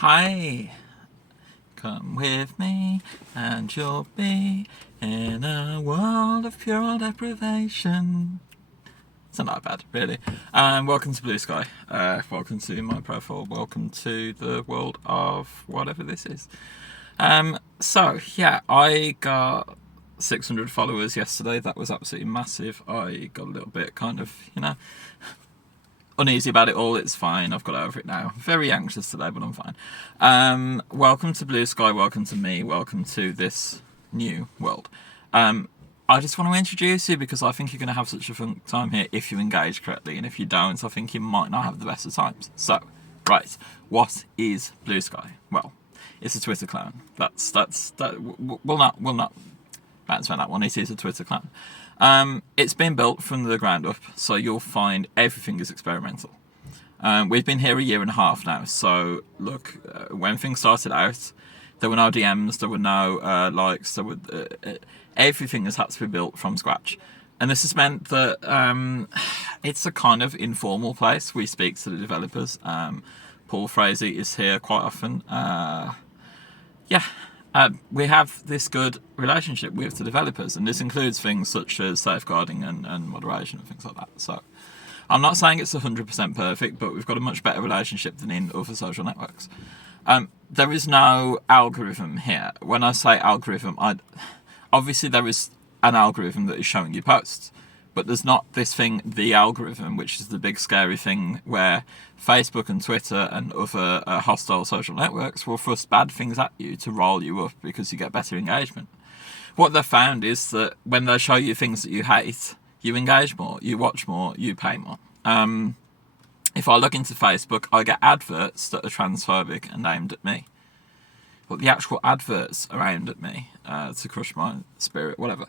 Hi, come with me and you'll be in a world of pure deprivation. It's not that bad, really. Welcome to Bluesky. Welcome to my profile. Welcome to the world of whatever this is. I got 600 followers yesterday. That was absolutely massive. I got a little bit uneasy about it all. It's fine. I've got over it now. Very anxious today, but I'm fine. Welcome to Bluesky. Welcome to me. Welcome to this new world. I just want to introduce you because I think you're going to have such a fun time here if you engage correctly, and if you don't, I think you might not have the best of times. So, right, what is Bluesky? Well, it's a Twitter clone. We'll not bounce around that one. It is a Twitter clone. It's been built from the ground up, so you'll find everything is experimental. We've been here a year and a half now, so look, when things started out, there were no DMs, there were no likes, everything has had to be built from scratch. And this has meant that it's a kind of informal place. We speak to the developers. Paul Frazee is here quite often. We have this good relationship with the developers, and this includes things such as safeguarding and moderation and things like that. So I'm not saying it's 100% perfect, but we've got a much better relationship than in other social networks. There is no algorithm here. When I say algorithm, obviously there is an algorithm that is showing you posts, but there's not this thing, the algorithm, which is the big scary thing where Facebook and Twitter and other hostile social networks will thrust bad things at you to roll you up because you get better engagement. What they've found is that when they show you things that you hate, you engage more, you watch more, you pay more. If I look into Facebook, I get adverts that are transphobic and aimed at me. But the actual adverts are aimed at me to crush my spirit, whatever.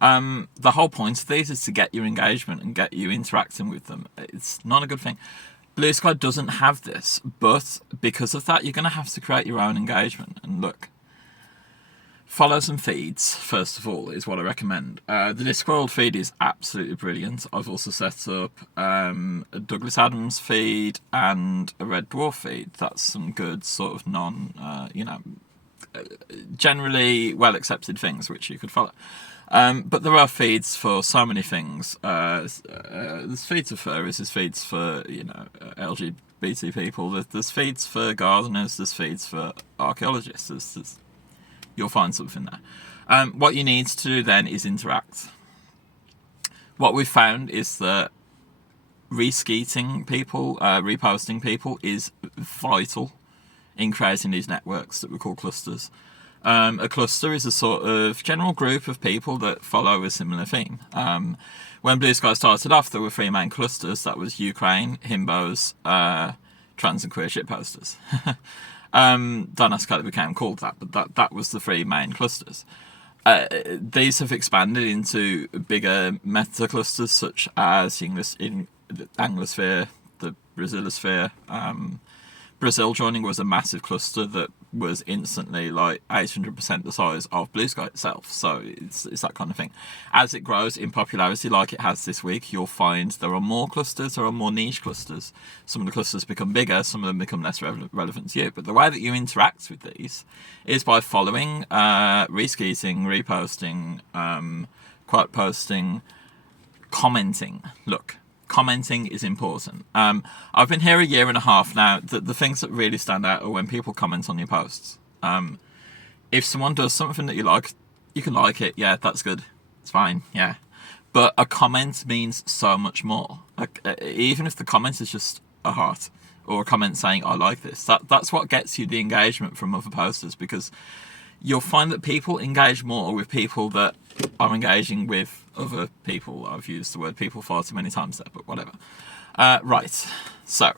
The whole point of these is to get your engagement and get you interacting with them. It's not a good thing. Bluesky doesn't have this, but because of that, you're going to have to create your own engagement. And look, follow some feeds, first of all, is what I recommend. The Discworld feed is absolutely brilliant. I've also set up a Douglas Adams feed and a Red Dwarf feed. That's some good sort of generally well-accepted things which you could follow. But there are feeds for so many things. There's feeds for furries, there's feeds for, LGBT people, there's feeds for gardeners, there's feeds for archaeologists, you'll find something there. What you need to do then is interact. What we've found is that reskeeting people, reposting people is vital in creating these networks that we call clusters. A cluster is a sort of general group of people that follow a similar theme. When Bluesky started off, there were three main clusters. That was Ukraine, himbos, trans and queer shitposters. Don't ask how they became called that, but that was the three main clusters. These have expanded into bigger meta clusters such as in the Anglosphere, the Brasilosphere. Brazil joining was a massive cluster that was instantly like 800% the size of Bluesky itself. So it's that kind of thing. As it grows in popularity, like it has this week, you'll find there are more clusters, there are more niche clusters. Some of the clusters become bigger, some of them become less relevant to you. But the way that you interact with these is by following, reskeeting, reposting, quote posting, commenting. Look, commenting is important. I've been here a year and a half now. The things that really stand out are when people comment on your posts. If someone does something that you like, you can like it. Yeah, that's good. It's fine. Yeah. But a comment means so much more. Like, even if the comment is just a heart or a comment saying, I like this, that's what gets you the engagement from other posters, because you'll find that people engage more with people that are engaging with other people. I've used the word people far too many times there, but whatever. Right, so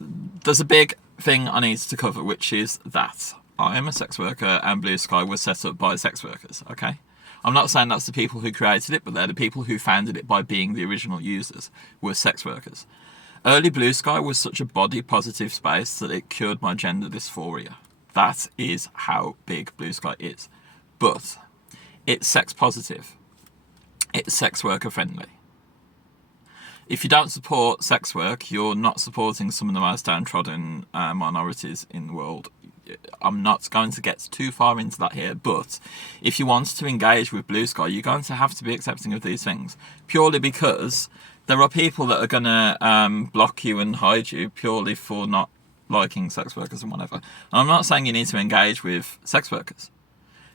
there's a big thing I need to cover, which is that I am a sex worker and Bluesky was set up by sex workers, okay? I'm not saying that's the people who created it, but they're the people who founded it by being the original users, were sex workers. Early Bluesky was such a body-positive space that it cured my gender dysphoria. That is how big Bluesky is. But it's sex positive. It's sex worker friendly. if you don't support sex work, you're not supporting some of the most downtrodden minorities in the world. I'm not going to get too far into that here, but if you want to engage with Bluesky, you're going to have to be accepting of these things, purely because there are people that are going to block you and hide you purely for not liking sex workers and whatever. And I'm not saying you need to engage with sex workers.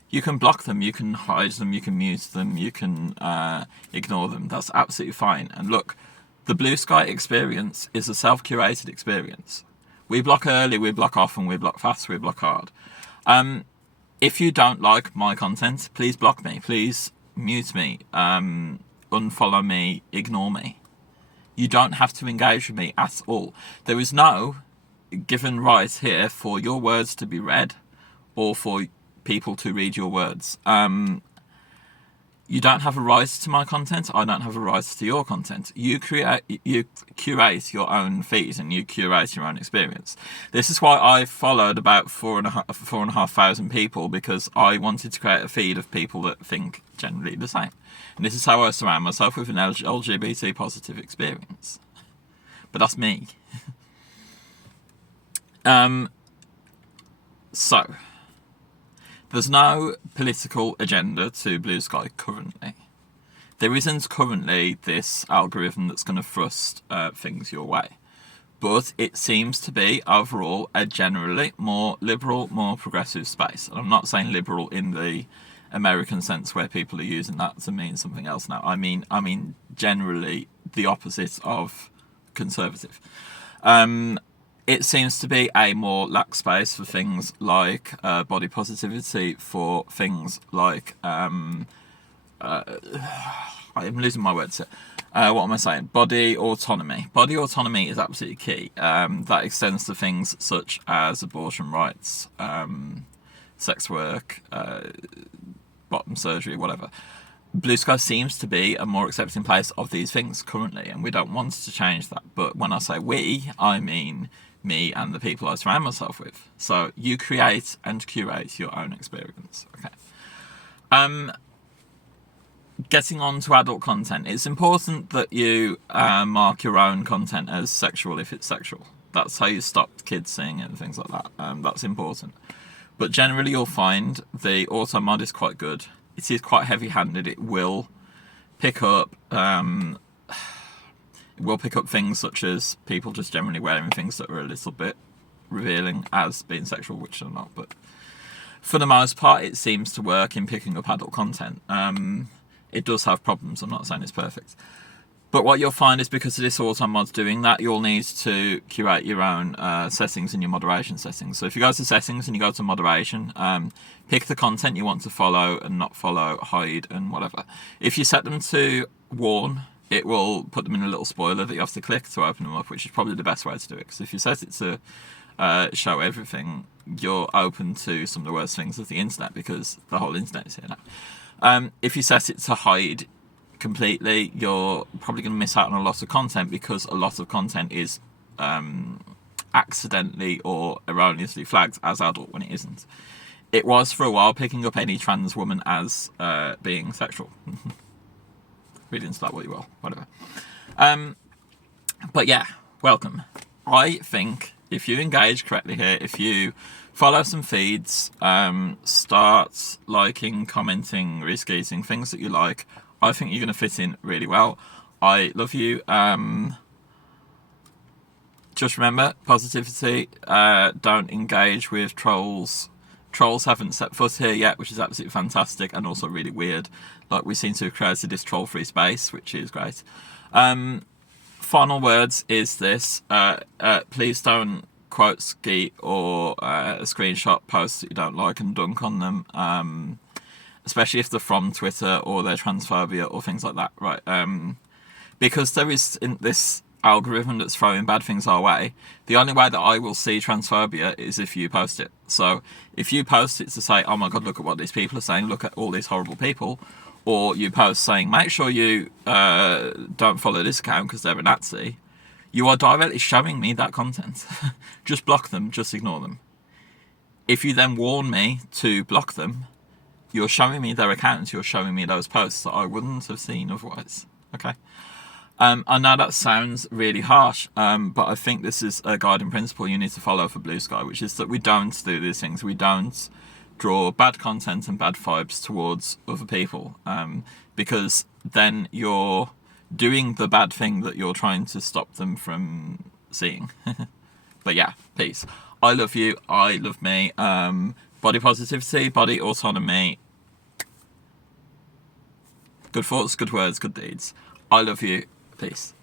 You can block them, you can hide them, you can mute them, you can ignore them. That's absolutely fine. And look, the Bluesky experience is a self-curated experience. We block early, we block often, we block fast, we block hard. If you don't like my content, please block me. Please mute me, unfollow me, ignore me. You don't have to engage with me at all. There is no given right here for your words to be read or for people to read your words. You don't have a right to my content. I don't have a right to your content. You curate your own feed and you curate your own experience. This is why I followed about 4,500 people, because I wanted to create a feed of people that think generally the same. And this is how I surround myself with an LGBT positive experience. But that's me. So, there's no political agenda to Bluesky currently. There isn't currently this algorithm that's going to thrust things your way. But it seems to be, overall, a generally more liberal, more progressive space. And I'm not saying liberal in the American sense where people are using that to mean something else now. I mean generally the opposite of conservative. It seems to be a more lax space for things like body positivity, for things like I am losing my words here. What am I saying? Body autonomy. Body autonomy is absolutely key. That extends to things such as abortion rights, sex work, bottom surgery, whatever. Bluesky seems to be a more accepting place of these things currently, and we don't want to change that. But when I say we, I mean me and the people I surround myself with. So you create and curate your own experience. Okay. Getting on to adult content, it's important that you mark your own content as sexual if it's sexual. That's how you stop kids seeing it and things like that. That's important. But generally you'll find the auto mod is quite good. It is quite heavy-handed. It will pick up things such as people just generally wearing things that are a little bit revealing as being sexual, which are not. But for the most part, it seems to work in picking up adult content. It does have problems. I'm not saying it's perfect. But what you'll find is because of this auto mod doing that, you'll need to curate your own settings in your moderation settings. So if you go to settings and you go to moderation, pick the content you want to follow and not follow, hide and whatever. If you set them to warn, it will put them in a little spoiler that you have to click to open them up, which is probably the best way to do it. Because if you set it to show everything, you're open to some of the worst things of the internet, because the whole internet is here now. If you set it to hide completely, you're probably going to miss out on a lot of content, because a lot of content is accidentally or erroneously flagged as adult when it isn't. It was for a while picking up any trans woman as being sexual. Read into that what you will, whatever. But yeah, welcome. I think if you engage correctly here, if you follow some feeds, start liking, commenting, retweeting things that you like, I think you're going to fit in really well. I love you. Just remember, positivity. Don't engage with trolls. Trolls haven't set foot here yet, which is absolutely fantastic and also really weird. Like, we seem to have created this troll-free space, which is great. Final words is this. Please don't quote ski or screenshot posts that you don't like and dunk on them. Especially if they're from Twitter or they're transphobia or things like that, right? Because there is this algorithm that's throwing bad things our way. The only way that I will see transphobia is if you post it. So if you post it to say, oh my God, look at what these people are saying, look at all these horrible people, or you post saying, make sure you don't follow this account because they're a Nazi, you are directly showing me that content. Just block them, just ignore them. If you then warn me to block them, you're showing me their accounts, you're showing me those posts that I wouldn't have seen otherwise. Okay? I know that sounds really harsh, but I think this is a guiding principle you need to follow for Bluesky, which is that we don't do these things. We don't draw bad content and bad vibes towards other people, because then you're doing the bad thing that you're trying to stop them from seeing. But yeah, peace. I love you. I love me. Body positivity, body autonomy. Good thoughts, good words, good deeds. I love you. Peace.